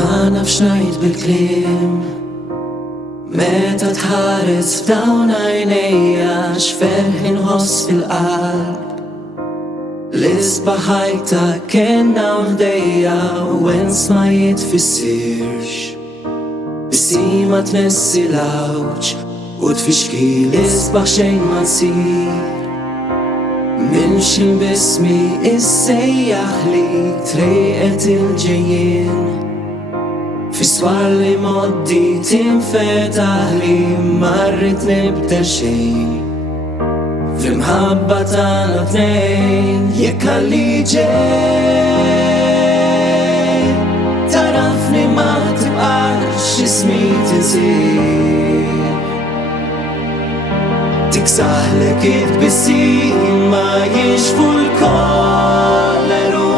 Ma nafx ngħid bil-kliem meta tħares f'dawn għajnejja x'ferħ inħoss fil-qalb. L-isbaħ ħajta kenna ħdejja u wens ma jitfissirx. Bissima tnessi l-awġ u tfixki l-isbaħ xejn ma nsir. Min xin bismi issejjaħ li trejqet il-ġejjien. Fiswar li moddi tinfetaħ li marrit nibda xejn. Fl-imħabba tagħna tnejn jekk għalli ġej. Tarafni ma tibqax ismi tinsir. Tiksaħlek id-bissin ma jinxfu l-kolleru.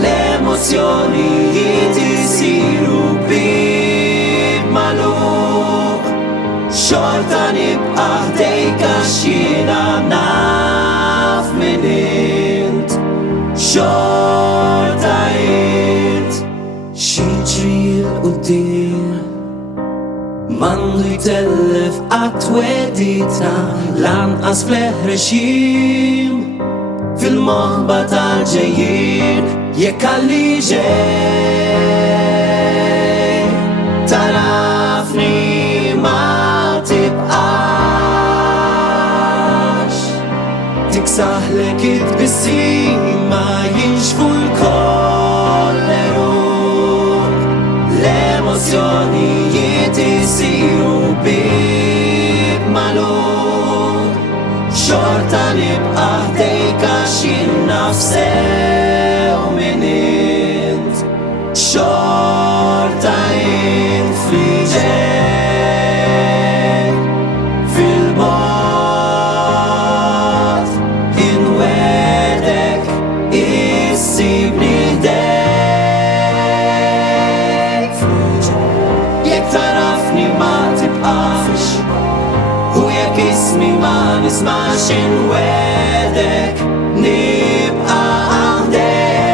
L-emozjonijiet isiru bib magħluq. Xorta nibqa' ħdejk għax jiena naf min int. Xorta int xi ġri l-quddiem m'għandu jtellef qatt weditna lanqas fl-eħreċim. Fil-moħba tal-ġejjin jekk għalli ġej. Tarafni ma tibqax. Tiksaħlek id-bissin ma jinxfu l-kolleru. L-emozjonijiet isiru bib magħluq. Xorta nibqa' ħdejk għax jinnaf sew min int. Xorta int fliġek fil-bot inwedek issibni ħdejk. Jekk tarafni ma tibqax u jekk ismi ma nismax inwedek nibqa' għandek.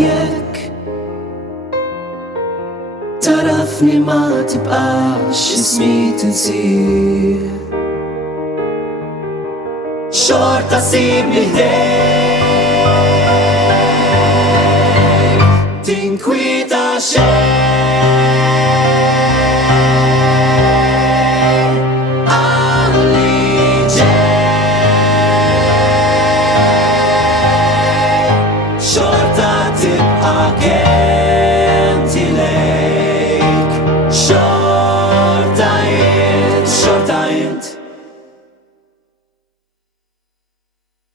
Jekk tarafni ma tibqax ismi tinsir. Xorta sibni ħdejk. Tinkwita xejn għalli ġej. Xorta tibqa' kej.